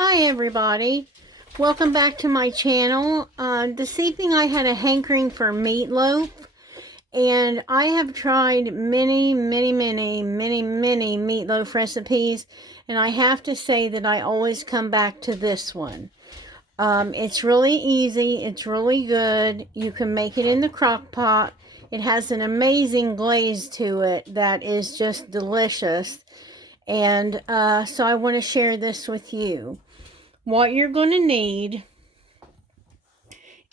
Hi everybody, welcome back to my channel. This evening I had a hankering for meatloaf, and I have tried many meatloaf recipes, and I have to say that I always come back to this one. It's really easy, it's really good. You can make it in the crock pot. It has an amazing glaze to it that is just delicious, and so I want to share this with you. What you're going to need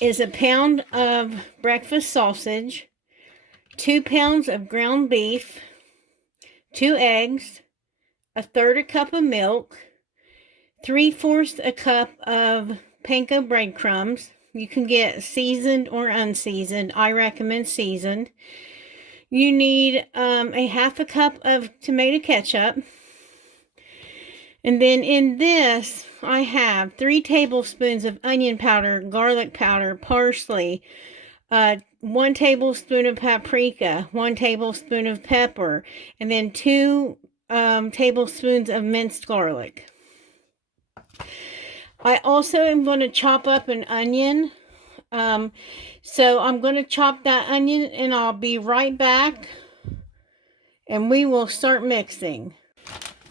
is a pound of breakfast sausage, 2 pounds of ground beef, 2 eggs, a third a cup of milk, 3/4 a cup of Panko breadcrumbs. You can get seasoned or unseasoned. I recommend seasoned. You need a half a cup of tomato ketchup. And then in this, I have 3 tablespoons of onion powder, garlic powder, parsley, 1 tablespoon of paprika, 1 tablespoon of pepper, and then 2 tablespoons of minced garlic. I also am going to chop up an onion. So I'm going to chop that onion, and I'll be right back, and we will start mixing.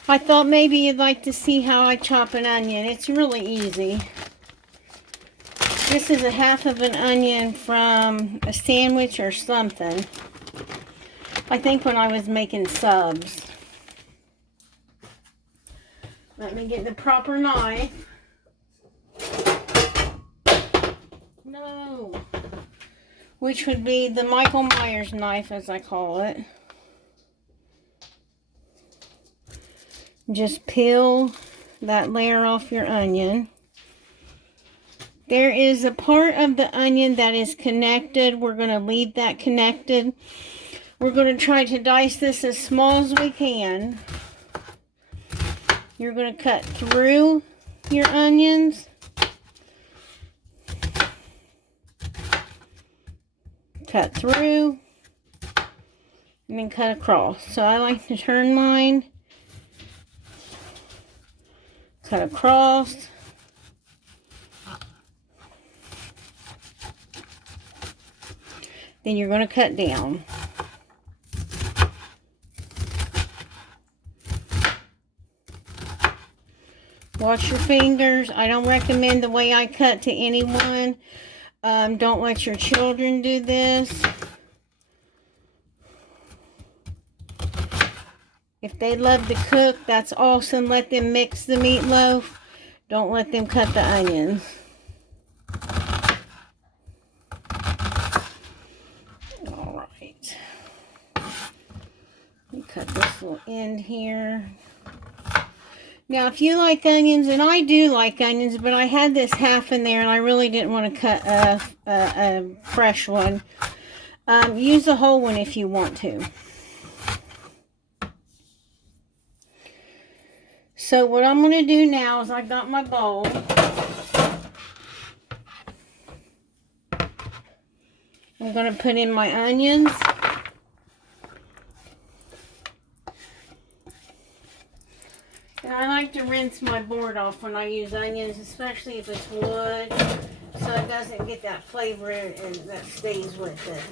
I thought maybe you'd like to see how I chop an onion. It's really easy. This is a half of an onion from a sandwich or something. I think when I was making subs. Let me get the proper knife. No. Which would be the Michael Myers knife, as I call it. Just peel that layer off your onion. There is a part of the onion that is connected. We're going to leave that connected. We're going to try to dice this as small as we can. You're going to cut through your onions. Cut through. And then cut across. So I like to turn mine. Cut across. Then you're going to cut down. Wash your fingers. I don't recommend the way I cut to anyone. Don't let your children do this. If they love to cook, that's awesome. Let them mix the meatloaf. Don't let them cut the onions. All right. Let me cut this little end here. Now, if you like onions, and I do like onions, but I had this half in there, and I really didn't want to cut a fresh one. Use a whole one if you want to. So what I'm going to do now is I got my bowl. I'm going to put in my onions. And I like to rinse my board off when I use onions, especially if it's wood, so it doesn't get that flavor and that stays with it.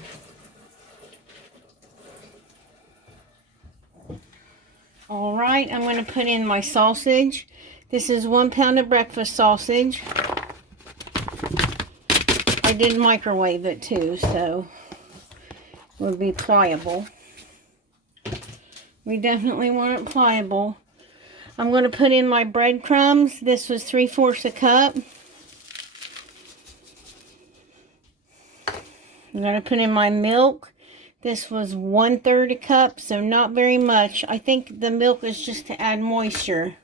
Alright, I'm going to put in my sausage. This is 1 pound of breakfast sausage. I did microwave it too, so it would be pliable. We definitely want it pliable. I'm going to put in my breadcrumbs. This was 3/4 a cup. I'm going to put in my milk. This was 1/3 a cup, so not very much. I think the milk is just to add moisture.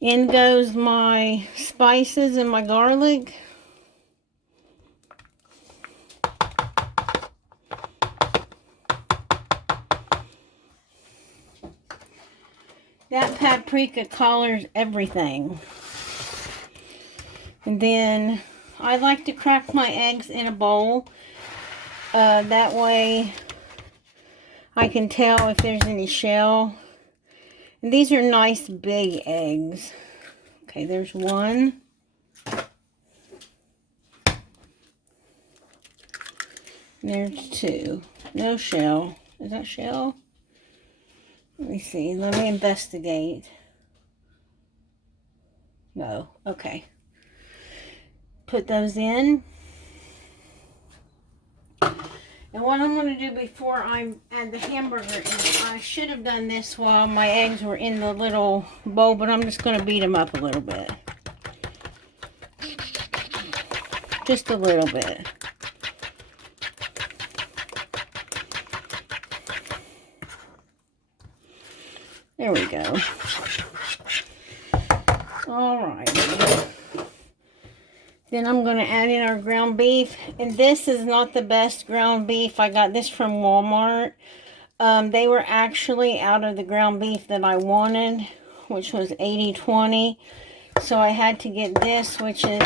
In goes my spices and my garlic. That paprika colors everything. And then I like to crack my eggs in a bowl. That way I can tell if there's any shell. And these are nice big eggs. Okay, there's one. There's two. No shell. Is that shell? Let me see. Let me investigate. No. Okay. Put those in. And what I'm going to do before I add the hamburger in, I should have done this while my eggs were in the little bowl, but I'm just going to beat them up a little bit. Just a little bit. There we go. Alright. Then I'm going to add in our ground beef. And this is not the best ground beef. I got this from Walmart. They were actually out of the ground beef that I wanted, which was 80/20. So I had to get this, which is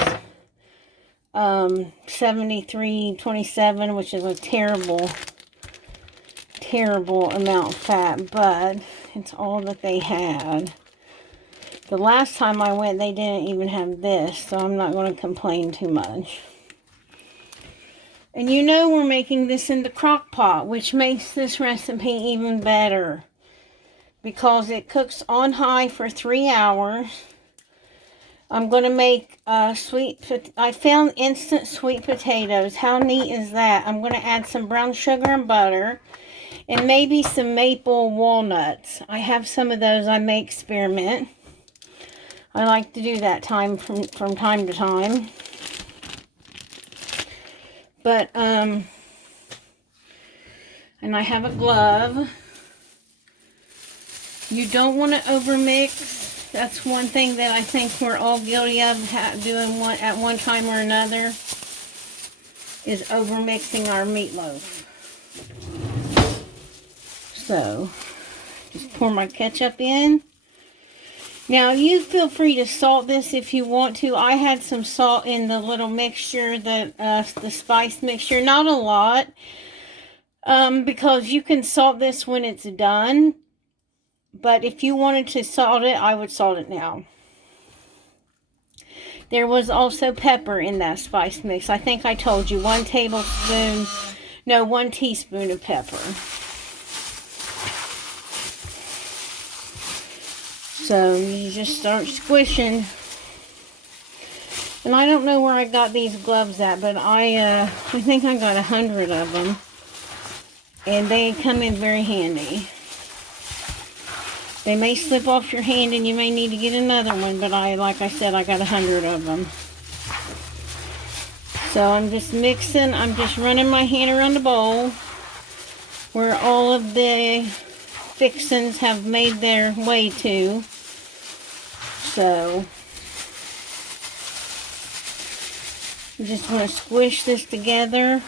73/27, which is a terrible amount of fat, but it's all that they had. The last time I went, they didn't even have this, so I'm not going to complain too much. And you know we're making this in the crock pot, which makes this recipe even better, because it cooks on high for 3 hours. I'm going to make I found instant sweet potatoes. How neat is that? I'm going to add some brown sugar and butter, and maybe some maple walnuts. I have some of those. I may experiment. I like to do that from time to time. But, and I have a glove. You don't want to overmix. That's one thing that I think we're all guilty of doing at one time or another, is overmixing our meatloaf. So, just pour my ketchup in. Now, you feel free to salt this if you want to. I had some salt in the little mixture, the spice mixture. Not a lot, because you can salt this when it's done. But if you wanted to salt it, I would salt it now. There was also pepper in that spice mix. I think I told you 1 teaspoon of pepper. So you just start squishing. And I don't know where I got these gloves at, but I think I got 100 of them. And they come in very handy. They may slip off your hand and you may need to get another one, but like I said, I got 100 of them. So I'm just mixing, I'm just running my hand around the bowl where all of the fixings have made their way to. So you just want to squish this together.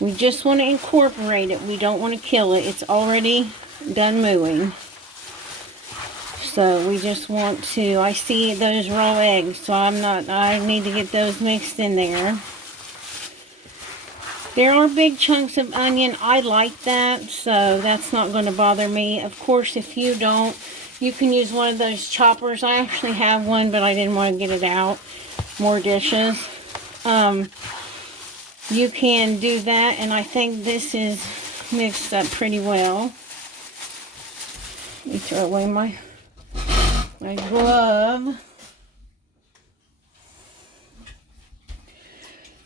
We just want to incorporate it. We don't want to kill it. It's already done mooing. So we just want to, I see those raw eggs, so I need to get those mixed in there. There are big chunks of onion. I like that, so that's not going to bother me. Of course, if you don't, you can use one of those choppers. I actually have one, but I didn't want to get it out. More dishes. You can do that, and I think this is mixed up pretty well. Let me throw away my glove.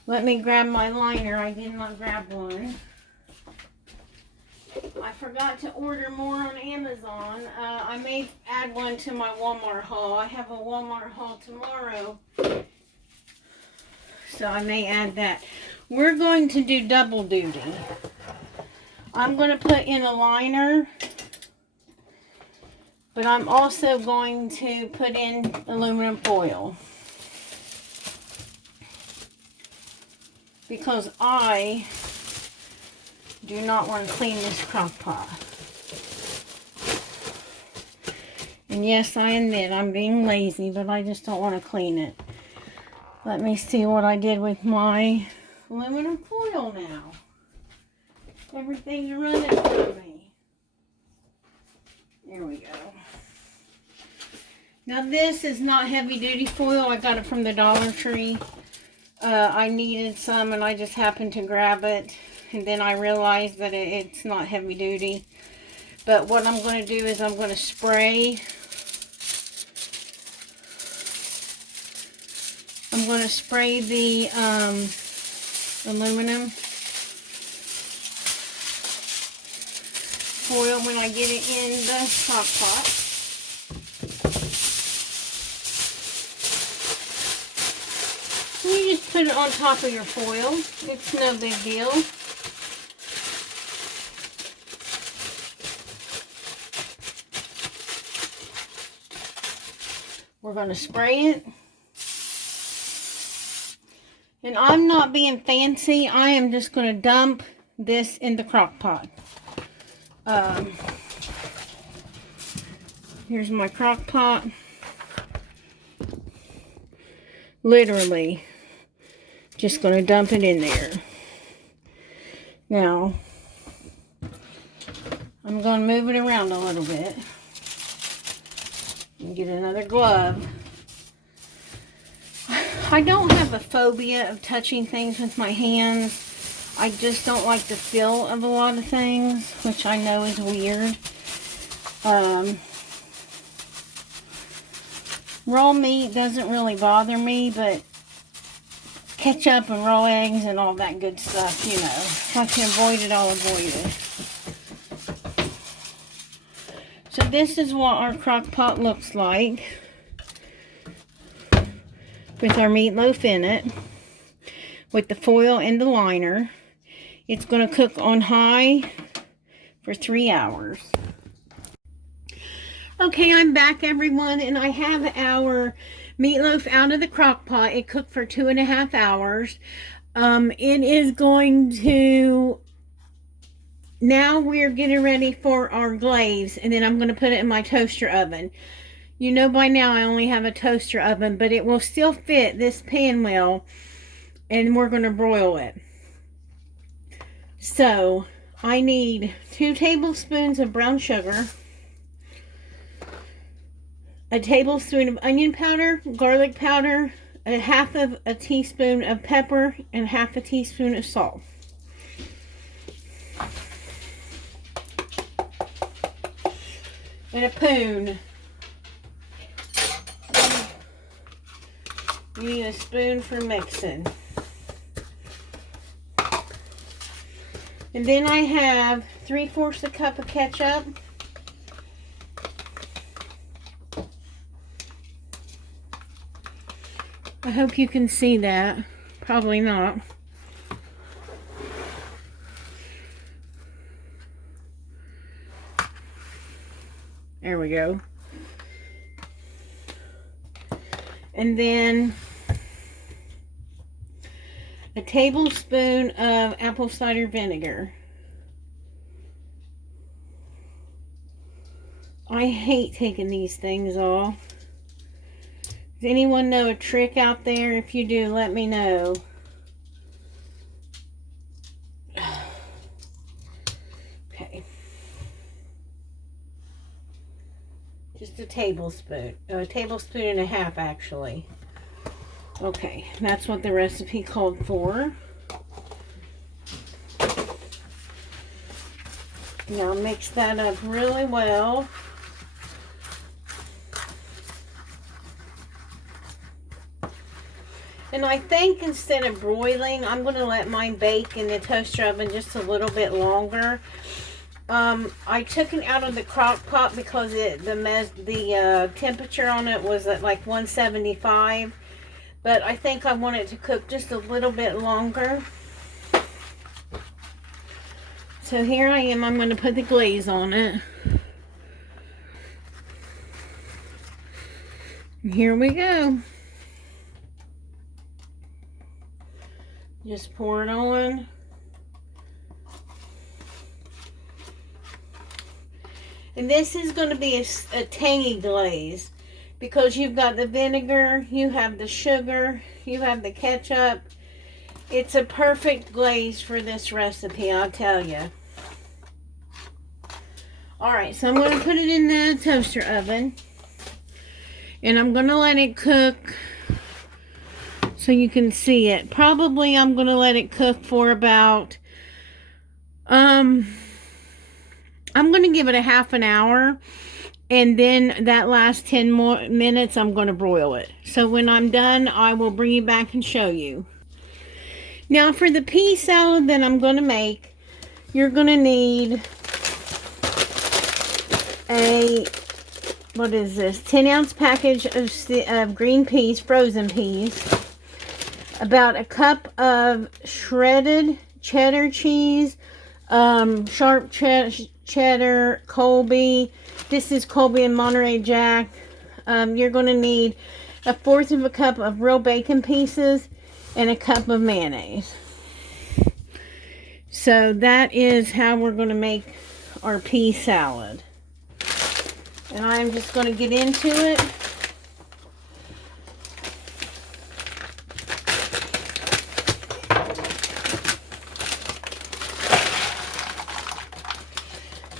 Let me grab my liner. I did not grab one. I forgot to order more on Amazon. I may add one to my Walmart haul. I have a Walmart haul tomorrow, so I may add that. We're going to do double duty. I'm going to put in a liner, but I'm also going to put in aluminum foil, because I do not want to clean this crock pot. And yes, I admit I'm being lazy, but I just don't want to clean it. Let me see what I did with my aluminum foil now. Everything's running for me. There we go. Now this is not heavy duty foil. I got it from the Dollar Tree. I needed some and I just happened to grab it. And then I realized that it's not heavy duty. But what I'm going to do is I'm going to spray. I'm going to spray the aluminum foil when I get it in the crock pot. You just put it on top of your foil. It's no big deal. We're going to spray it. And I'm not being fancy. I am just going to dump this in the crock pot. Here's my crock pot. Literally, just going to dump it in there. Now, I'm going to move it around a little bit. And get another glove. I don't have a phobia of touching things with my hands. I just don't like the feel of a lot of things, which I know is weird. Raw meat doesn't really bother me, but ketchup and raw eggs and all that good stuff, you know. If I can avoid it, I'll avoid it. So this is what our crock pot looks like, with our meatloaf in it, with the foil and the liner. It's going to cook on high for 3 hours. Okay, I'm back, everyone, and I have our meatloaf out of the crock pot. It cooked for 2.5 hours. It is going to... Now we're getting ready for our glaze, and then I'm going to put it in my toaster oven. You know by now I only have a toaster oven, but it will still fit this pan well, and we're going to broil it. So, I need 2 tablespoons of brown sugar, a tablespoon of onion powder, garlic powder, a half of a teaspoon of pepper, and half a teaspoon of salt. And a spoon. You need a spoon for mixing. And then I have 3/4 a cup of ketchup. I hope you can see that. Probably not. There we go. And then a tablespoon of apple cider vinegar. I hate taking these things off. Does anyone know a trick out there? If you do, let me know. Okay. Just a tablespoon. A tablespoon and a half, actually. Okay, that's what the recipe called for. Now mix that up really well. And I think instead of broiling, I'm going to let mine bake in the toaster oven just a little bit longer. I took it out of the crock pot because the temperature on it was at like 175. But I think I want it to cook just a little bit longer. So here I am. I'm going to put the glaze on it. And here we go. Just pour it on. And this is going to be a tangy glaze because you've got the vinegar, you have the sugar, you have the ketchup. It's a perfect glaze for this recipe, I'll tell you. Alright, so I'm going to put it in the toaster oven. And I'm going to let it cook so you can see it. Probably I'm going to let it cook for about, I'm going to give it a half an hour. And then that last 10 more minutes, I'm going to broil it. So when I'm done, I will bring you back and show you. Now for the pea salad that I'm going to make, you're going to need a, what is this, 10-ounce package of green peas, frozen peas, about a cup of shredded cheddar cheese, sharp cheddar, Colby. This is Colby and Monterey Jack. You're going to need 1/4 of a cup of real bacon pieces and a cup of mayonnaise. So that is how we're going to make our pea salad. And I'm just going to get into it.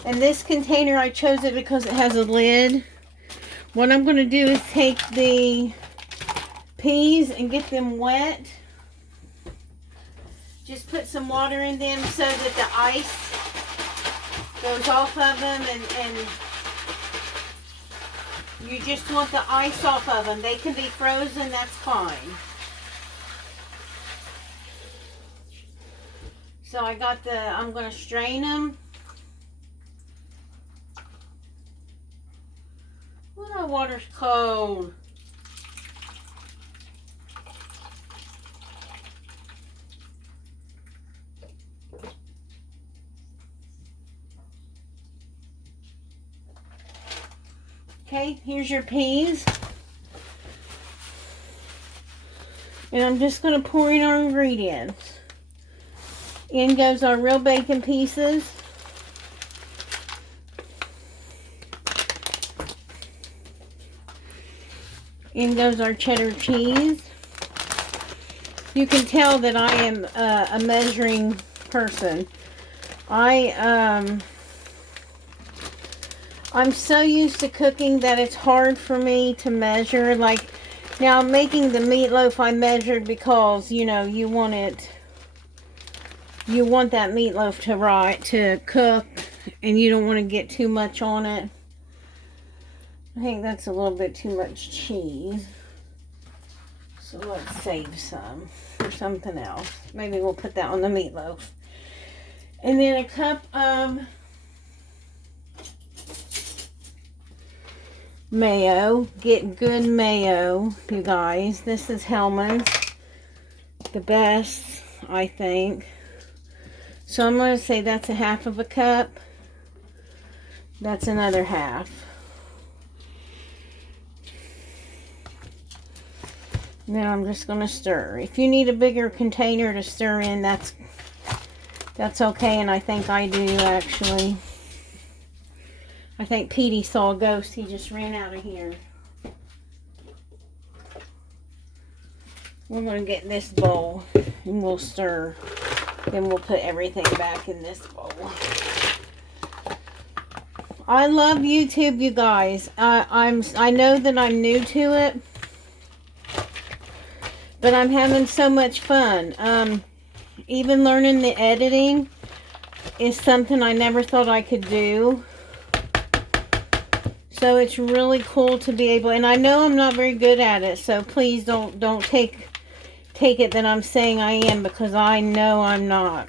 And this container, I chose it because it has a lid. What I'm going to do is take the peas and get them wet. Just put some water in them so that the ice goes off of them, and you just want the ice off of them. They can be frozen, that's fine. So I got I'm going to strain them. Well, that water's cold. Okay, here's your peas. And I'm just going to pour in our ingredients. In goes our real bacon pieces. In goes our cheddar cheese. You can tell that I am a measuring person. I'm so used to cooking that it's hard for me to measure. Like now making the meatloaf, I measured because, you know, you want that meatloaf to cook, and you don't want to get too much on it. I think that's a little bit too much cheese. So let's save some for something else. Maybe we'll put that on the meatloaf. And then a cup of mayo. Get good mayo, you guys. This is Hellmann's. The best, I think. So I'm going to say that's a half of a cup. That's another half. Now I'm just going to stir. If you need a bigger container to stir in, that's okay, and I think I do actually. I think Petey saw a ghost. He just ran out of here. We're going to get this bowl and we'll stir. Then we'll put everything back in this bowl. I love YouTube, you guys. I know that I'm new to it, but I'm having so much fun. Even learning the editing is something I never thought I could do. So it's really cool to be able, and I know I'm not very good at it, so please don't take it that I'm saying I am, because I know I'm not.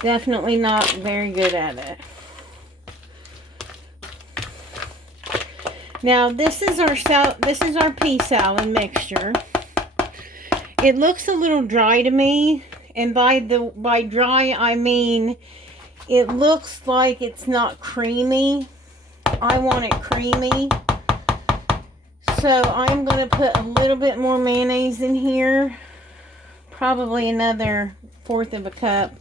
Definitely not very good at it. Now this is our pea salad mixture. It looks a little dry to me, and by dry I mean it looks like it's not creamy. I want it creamy. So I'm going to put a little bit more mayonnaise in here. Probably another 1/4 of a cup.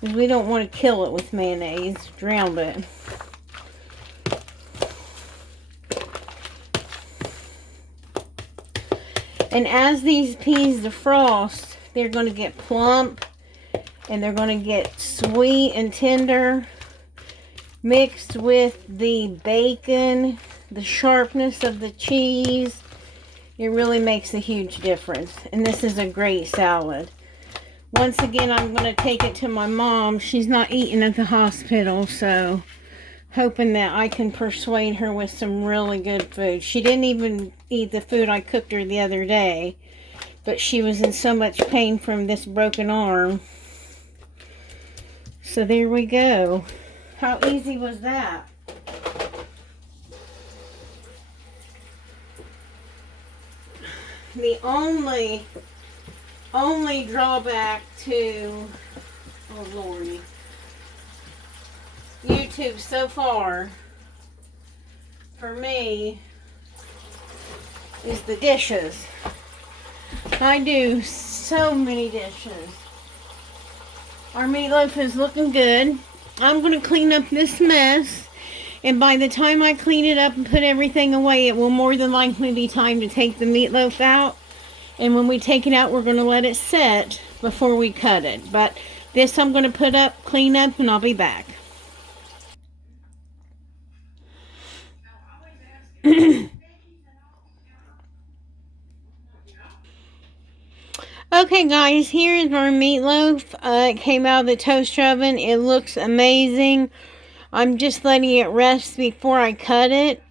Because we don't want to kill it with mayonnaise. Drown it. And as these peas defrost, they're going to get plump. And they're going to get sweet and tender. mixed with the bacon, the sharpness of the cheese. It really makes a huge difference. And this is a great salad. Once again, I'm going to take it to my mom. She's not eating at the hospital, so hoping that I can persuade her with some really good food. She didn't even eat the food I cooked her the other day, but she was in so much pain from this broken arm. So there we go. How easy was that? The only drawback to, oh Lordy, YouTube so far for me is the dishes. I do so many dishes. Our meatloaf is looking good. I'm going to clean up this mess, and by the time I clean it up and put everything away, it will more than likely be time to take the meatloaf out. And when we take it out, we're going to let it set before we cut it. But this I'm going to put up, clean up, and I'll be back. Okay guys, here is our meatloaf. It came out of the toaster oven. It looks amazing. I'm just letting it rest before I cut it.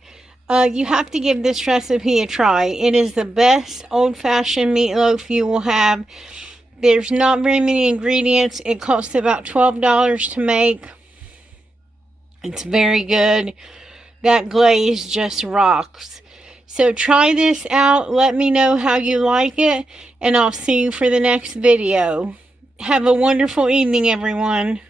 You have to give this recipe a try. It is the best old-fashioned meatloaf you will have. There's not very many ingredients. It costs about $12 to make. It's very good. That glaze just rocks. So try this out. Let me know how you like it. And I'll see you for the next video. Have a wonderful evening, everyone.